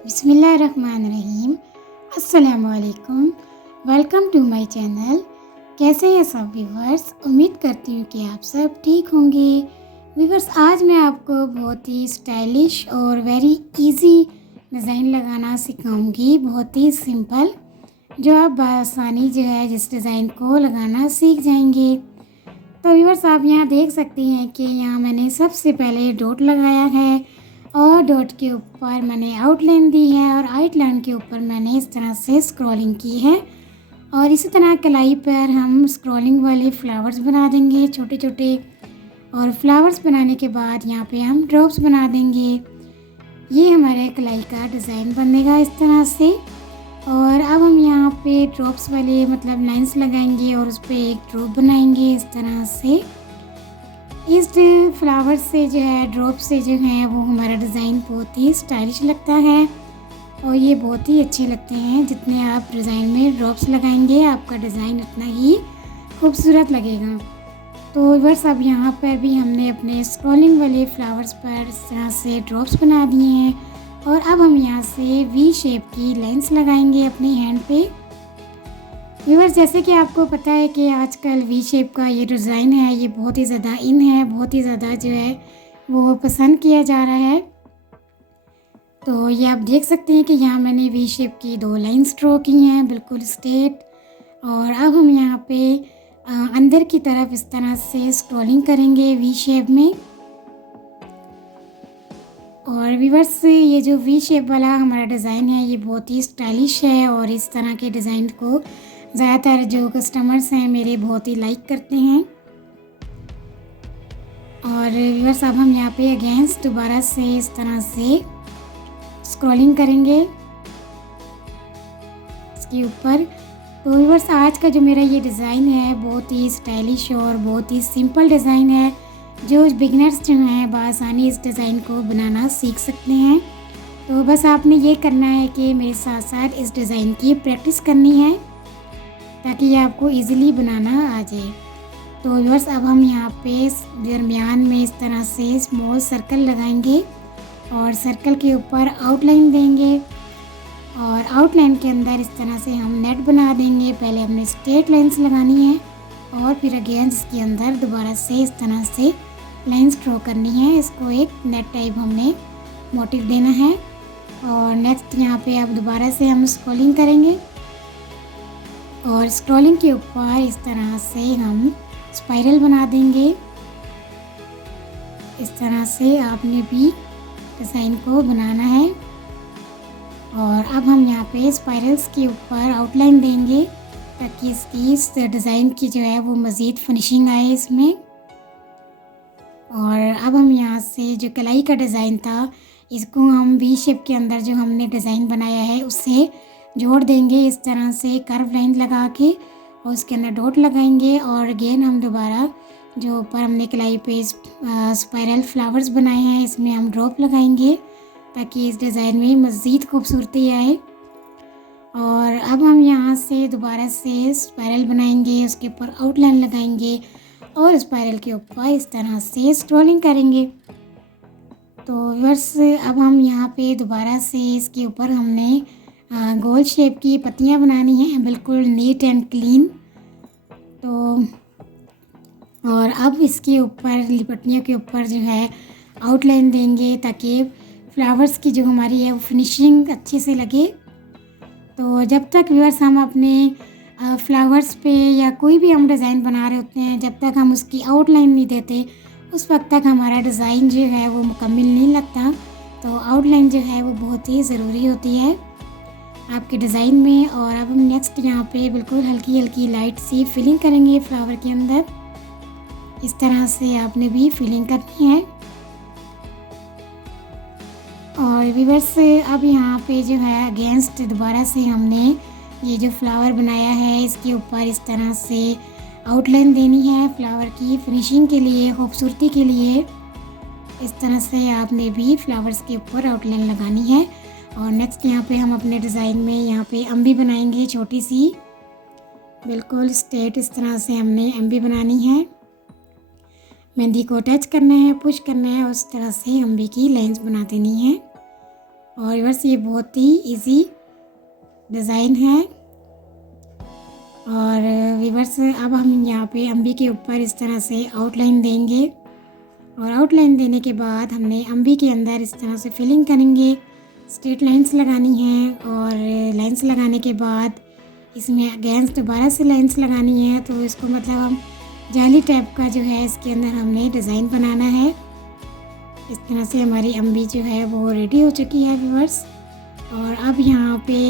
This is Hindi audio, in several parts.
बिस्मिल्लाहिर्रहमानिर्रहीम। अस्सलामुअलैकुम। Welcome to my channel. कैसे हैं सब व्यूवर्स? उम्मीद करती हूँ कि आप सब ठीक होंगे। व्यूवर्स, आज मैं आपको बहुत ही स्टाइलिश और वेरी इजी डिज़ाइन लगाना सिखाऊंगी, बहुत ही सिंपल, जो आप बआसानी जो है जिस डिज़ाइन को लगाना सीख जाएंगे। तो व्यूवर्स, आप यहाँ देख सकते हैं कि यहाँ मैंने सबसे पहले डॉट लगाया है और डॉट के ऊपर मैंने आउटलाइन दी है और आउटलाइन के ऊपर मैंने इस तरह से स्क्रॉलिंग की है। और इसी तरह कलाई पर हम स्क्रॉलिंग वाले फ्लावर्स बना देंगे छोटे छोटे, और फ्लावर्स बनाने के बाद यहाँ पे हम ड्रॉप्स बना देंगे। ये हमारे कलाई का डिज़ाइन बनेगा इस तरह से। और अब हम यहाँ पे ड्रॉप्स वाले मतलब लाइंस लगाएंगे और उस पर एक ड्रॉप बनाएंगे इस तरह से। इस फ्लावर से जो है, ड्रॉप से जो है, वो हमारा डिज़ाइन बहुत ही स्टाइलिश लगता है और ये बहुत ही अच्छे लगते हैं। जितने आप डिज़ाइन में ड्रॉप्स लगाएंगे आपका डिज़ाइन उतना ही खूबसूरत लगेगा। तो बस अब यहाँ पर भी हमने अपने स्क्रॉलिंग वाले फ्लावर्स पर इस तरह से ड्रॉप्स बना दिए हैं और अब हम यहाँ से वी शेप की लाइंस लगाएंगे अपने हैंड पे। व्यूअर्स, जैसे कि आपको पता है कि आजकल वी शेप का ये डिज़ाइन है, ये बहुत ही ज़्यादा इन है, बहुत ही ज़्यादा जो है वो पसंद किया जा रहा है। तो ये आप देख सकते हैं कि यहाँ मैंने वी शेप की 2 लाइंस ड्रॉ की हैं बिल्कुल स्ट्रेट। और अब हम यहाँ पे अंदर की तरफ इस तरह से स्क्रॉलिंग करेंगे वी शेप में। और व्यूअर्स, ये जो वी शेप वाला हमारा डिज़ाइन है ये बहुत ही स्टाइलिश है और इस तरह के डिज़ाइन को ज़्यादातर जो कस्टमर्स हैं मेरे बहुत ही लाइक करते हैं। और व्यूअर्स, अब हम यहाँ पे अगेंस्ट दोबारा से इस तरह से स्क्रॉलिंग करेंगे इसके ऊपर। तो व्यूअर्स, आज का जो मेरा ये डिज़ाइन है बहुत ही स्टाइलिश और बहुत ही सिंपल डिज़ाइन है, जो बिगनर्स जो हैं बआसानी इस डिज़ाइन को बनाना सीख सकते हैं। तो बस आपने ये करना है कि मेरे साथ साथ इस डिज़ाइन की प्रैक्टिस करनी है ताकि ये आपको इजीली बनाना आ जाए। तो व्यूअर्स, अब हम यहाँ पे दरमियान में इस तरह से स्मॉल सर्कल लगाएंगे और सर्कल के ऊपर आउटलाइन देंगे और आउटलाइन के अंदर इस तरह से हम नेट बना देंगे। पहले हमने स्ट्रेट लाइंस लगानी है और फिर अगेन इसके अंदर दोबारा से इस तरह से लाइंस ड्रॉ करनी है। इसको एक नेट टाइप हमने मोटिव देना है। और नेक्स्ट यहाँ पे अब दोबारा से हम स्क्रॉलिंग करेंगे और स्क्रॉलिंग के ऊपर इस तरह से हम स्पाइरल बना देंगे। इस तरह से आपने भी डिज़ाइन को बनाना है। और अब हम यहाँ पे स्पाइरल्स के ऊपर आउटलाइन देंगे ताकि इसकी इस डिज़ाइन की जो है वो मज़ीद फिनिशिंग आए इसमें। और अब हम यहाँ से जो कलाई का डिज़ाइन था इसको हम वी शेप के अंदर जो हमने डिज़ाइन बनाया है उससे जोड़ देंगे इस तरह से कर्व लाइन लगा के, और उसके अंदर डॉट लगाएंगे। और अगेन हम दोबारा जो ऊपर हमने कलाई पे स्पाइरल फ्लावर्स बनाए हैं इसमें हम ड्रॉप लगाएंगे ताकि इस डिज़ाइन में मज़ीद खूबसूरती आए। और अब हम यहाँ से दोबारा से स्पाइरल बनाएंगे, उसके ऊपर आउटलाइन लगाएंगे और स्पाइरल के ऊपर इस तरह से स्क्रॉलिंग करेंगे। तो व्यूअर्स, अब हम यहाँ पे दोबारा से इसके ऊपर हमने गोल शेप की पत्तियाँ बनानी हैं बिल्कुल नीट एंड क्लीन। तो और अब इसके ऊपर पत्तियों के ऊपर जो है आउटलाइन देंगे ताकि फ्लावर्स की जो हमारी है वो फिनिशिंग अच्छे से लगे। तो जब तक व्यूअर्स हम अपने फ्लावर्स पे या कोई भी हम डिज़ाइन बना रहे होते हैं, जब तक हम उसकी आउटलाइन नहीं देते उस वक्त तक हमारा डिज़ाइन जो है वो मुकम्मल नहीं लगता। तो आउटलाइन जो है वो बहुत ही ज़रूरी होती है आपके डिज़ाइन में। और अब हम नेक्स्ट यहाँ पे बिल्कुल हल्की हल्की लाइट सी फिलिंग करेंगे फ्लावर के अंदर। इस तरह से आपने भी फिलिंग करनी है। और व्यूअर्स, अब यहाँ पे जो है अगेंस्ट दोबारा से हमने ये जो फ्लावर बनाया है इसके ऊपर इस तरह से आउटलाइन देनी है फ्लावर की फिनिशिंग के लिए, खूबसूरती के लिए। इस तरह से आपने भी फ्लावर्स के ऊपर आउटलाइन लगानी है। और नेक्स्ट यहाँ पे हम अपने डिज़ाइन में यहाँ पे अम्बी बनाएंगे छोटी सी, बिल्कुल स्ट्रेट इस तरह से हमने अम्बी बनानी है। मेहंदी को टच करना है, पुश करना है, उस तरह से अम्बी की लाइंस बना देनी है। और व्यूअर्स ये बहुत ही इजी डिज़ाइन है। और व्यूअर्स अब हम यहाँ पे अम्बी के ऊपर इस तरह से आउटलाइन देंगे और आउटलाइन देने के बाद हमने अम्बी के अंदर इस तरह से फिलिंग करेंगे। स्ट्रेट लाइंस लगानी हैं और लाइंस लगाने के बाद इसमें अगेंस्ट दोबारा से लाइंस लगानी है। तो इसको मतलब हम जाली टाइप का जो है इसके अंदर हमने डिज़ाइन बनाना है। इस तरह से हमारी अम्बी जो है वो रेडी हो चुकी है व्यूअर्स। और अब यहाँ पे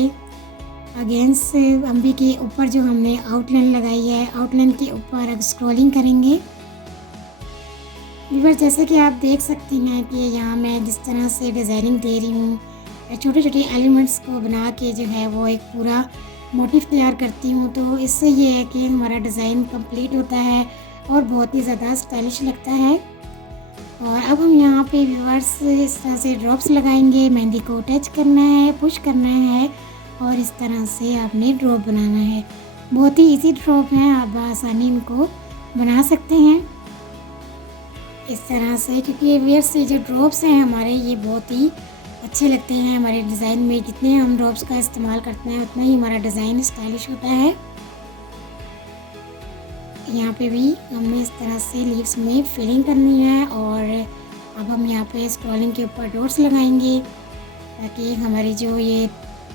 अगेंस्ट अम्बी के ऊपर जो हमने आउटलाइन लगाई है, आउटलाइन के ऊपर अब स्क्रॉलिंग करेंगे व्यूअर्स। जैसे कि आप देख सकती हैं कि यहाँ मैं जिस तरह से डिज़ाइनिंग दे रही हूँ, छोटे छोटे एलिमेंट्स को बना के जो है वो एक पूरा मोटिव तैयार करती हूँ। तो इससे ये है कि हमारा डिज़ाइन कंप्लीट होता है और बहुत ही ज़्यादा स्टाइलिश लगता है। और अब हम यहाँ पे व्यूअर्स इस तरह से ड्रॉप्स लगाएंगे। मेहंदी को अटैच करना है, पुश करना है और इस तरह से आपने ड्रॉप बनाना है। बहुत ही इजी ड्रॉप है, आप आसानी इनको बना सकते हैं इस तरह से, क्योंकि व्यूअर्स से जो ड्रॉप्स हैं हमारे ये बहुत ही अच्छे लगते हैं हमारे डिज़ाइन में। जितने हम ड्रॉप्स का इस्तेमाल करते हैं उतना ही हमारा डिज़ाइन स्टाइलिश होता है। यहाँ पे भी हमने इस तरह से लीव्स में फिलिंग करनी है और अब हम यहाँ पे स्क्रॉलिंग के ऊपर डॉट्स लगाएंगे ताकि हमारी जो ये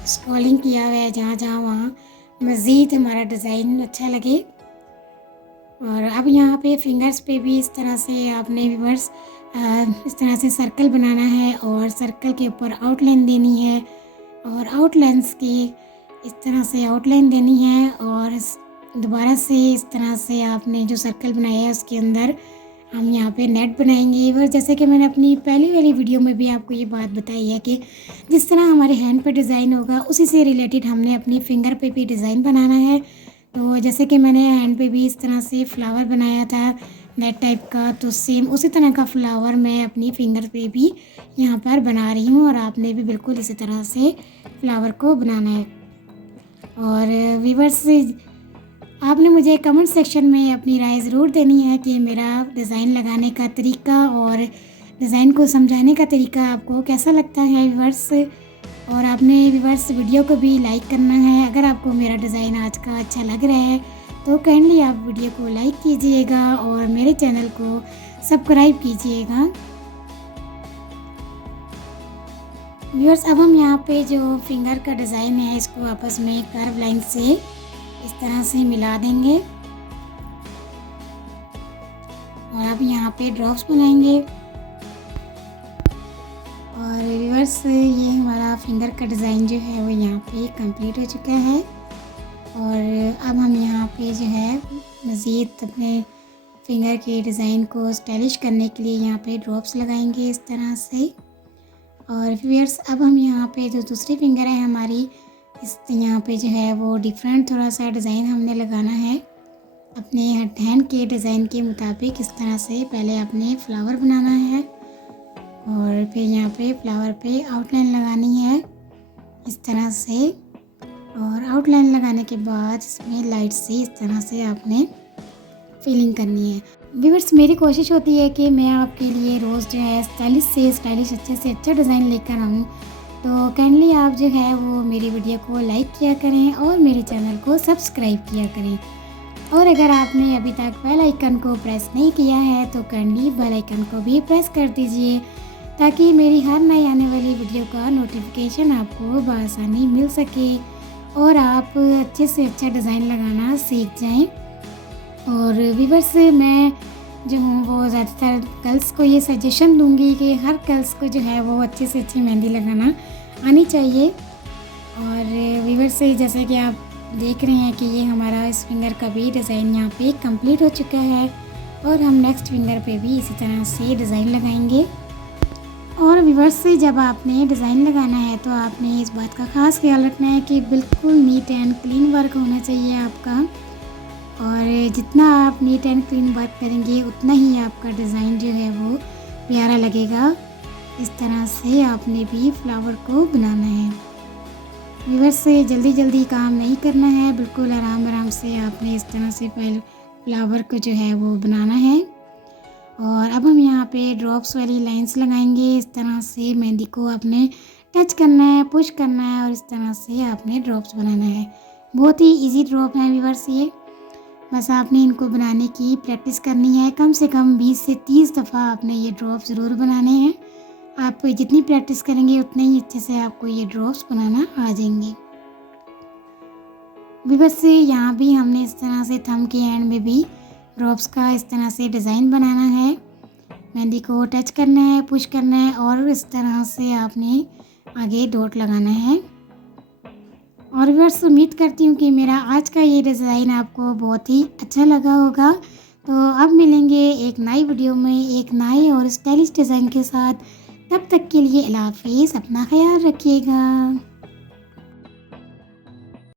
स्क्रॉलिंग किया हुआ है जहाँ जहाँ वहाँ मज़ीद हमारा डिज़ाइन अच्छा लगे। और अब यहाँ पे फिंगर्स पे भी इस तरह से आपने व्यूअर्स इस तरह से सर्कल बनाना है और सर्कल के ऊपर आउटलाइन देनी है और आउटलाइंस की इस तरह से आउटलाइन देनी है और दोबारा से इस तरह से आपने जो सर्कल बनाया है उसके अंदर हम यहाँ पे नेट बनाएंगे। और जैसे कि मैंने अपनी पहली वाली वीडियो में भी आपको ये बात बताई है कि जिस तरह हमारे हैंड पे डिज़ाइन होगा उसी से रिलेटेड हमने अपनी फिंगर पे भी डिज़ाइन बनाना है। तो जैसे कि मैंने हैंड पे भी इस तरह से फ्लावर बनाया था नेट टाइप का, तो सेम उसी तरह का फ्लावर मैं अपनी फिंगर पे भी यहाँ पर बना रही हूँ और आपने भी बिल्कुल इसी तरह से फ्लावर को बनाना है। और व्यूअर्स आपने मुझे कमेंट सेक्शन में अपनी राय ज़रूर देनी है कि मेरा डिज़ाइन लगाने का तरीका और डिज़ाइन को समझाने का तरीका आपको कैसा लगता है व्यूअर्स। और आपने व्यूअर्स वीडियो को भी लाइक करना है। अगर आपको मेरा डिज़ाइन आज का अच्छा लग रहा है तो काइंडली आप वीडियो को लाइक कीजिएगा और मेरे चैनल को सब्सक्राइब कीजिएगा व्यूअर्स। अब हम यहाँ पे जो फिंगर का डिज़ाइन है इसको आपस में कर्व लाइन से इस तरह से मिला देंगे और अब यहाँ पे ड्रॉप्स बनाएंगे। और व्यूअर्स ये हमारा फिंगर का डिज़ाइन जो है वो यहाँ पे कंप्लीट हो चुका है। और अब हम यहाँ पे जो है मज़ीद अपने फिंगर के डिज़ाइन को स्टाइलिश करने के लिए यहाँ पे ड्रॉप्स लगाएंगे इस तरह से। और व्यूअर्स अब हम यहाँ पे जो दूसरी फिंगर है हमारी इस यहाँ पे जो है वो डिफरेंट थोड़ा सा डिज़ाइन हमने लगाना है अपने हैंड के डिज़ाइन के मुताबिक। इस तरह से पहले आपने फ्लावर बनाना है और फिर यहाँ पे फ्लावर पे आउटलाइन लगानी है इस तरह से। और आउटलाइन लगाने के बाद इसमें लाइट से इस तरह से आपने फिलिंग करनी है। व्यूअर्स मेरी कोशिश होती है कि मैं आपके लिए रोज़ जो है स्टाइलिश से स्टाइलिश अच्छे से अच्छा डिज़ाइन लेकर आऊँ। तो काइंडली आप जो है वो मेरी वीडियो को लाइक किया करें और मेरे चैनल को सब्सक्राइब किया करें। और अगर आपने अभी तक बेल आइकन को प्रेस नहीं किया है तो काइंडली बेल आइकन को भी प्रेस कर दीजिए ताकि मेरी हर नई आने वाली वीडियो का नोटिफिकेशन आपको बआसानी मिल सके और आप अच्छे से अच्छा डिज़ाइन लगाना सीख जाएं। और व्यूअर्स मैं जो हूँ वो ज़्यादातर गर्ल्स को ये सजेशन दूंगी कि हर गर्ल्स को जो है वो अच्छे से अच्छी मेहंदी लगाना आनी चाहिए। और व्यूअर्स जैसे कि आप देख रहे हैं कि ये हमारा इस फिंगर का भी डिज़ाइन यहाँ पे कंप्लीट हो चुका है और हम नेक्स्ट फिंगर पे भी इसी तरह से डिज़ाइन लगाएंगे। और व्यूअर्स जब आपने डिज़ाइन लगाना है तो आपने इस बात का ख़ास ख्याल रखना है कि बिल्कुल नीट एंड क्लीन वर्क होना चाहिए आपका। और जितना आप नीट एंड क्लीन वर्क करेंगे उतना ही आपका डिज़ाइन जो है वो प्यारा लगेगा। इस तरह से आपने भी फ्लावर को बनाना है। व्यूअर्स जल्दी जल्दी काम नहीं करना है, बिल्कुल आराम आराम से आपने इस तरह से पहले फ्लावर को जो है वो बनाना है। और अब हम यहाँ पे ड्रॉप्स वाली लाइंस लगाएंगे इस तरह से मेहंदी को आपने टच करना है, पुश करना है और इस तरह से आपने ड्रॉप्स बनाना है। बहुत ही इजी ड्रॉप हैं व्यूअर्स ये। बस आपने इनको बनाने की प्रैक्टिस करनी है। कम से कम 20 से 30 दफ़ा आपने ये ड्रॉप ज़रूर बनाने हैं। आप जितनी प्रैक्टिस करेंगे उतने ही अच्छे से आपको ये ड्रॉप्स बनाना आ जाएंगे। व्यूअर्स यहाँ भी हमने इस तरह से थंब के एंड में भी ड्रॉप्स का इस तरह से डिज़ाइन बनाना है। मेहंदी को टच करना है, पुश करना है और इस तरह से आपने आगे डॉट लगाना है। और व्यूअर्स उम्मीद करती हूँ कि मेरा आज का ये डिज़ाइन आपको बहुत ही अच्छा लगा होगा। तो अब मिलेंगे एक नई वीडियो में एक नए और स्टाइलिश डिज़ाइन के साथ। तब तक के लिए अल्लाह हाफ़िज़, अपना ख्याल रखिएगा।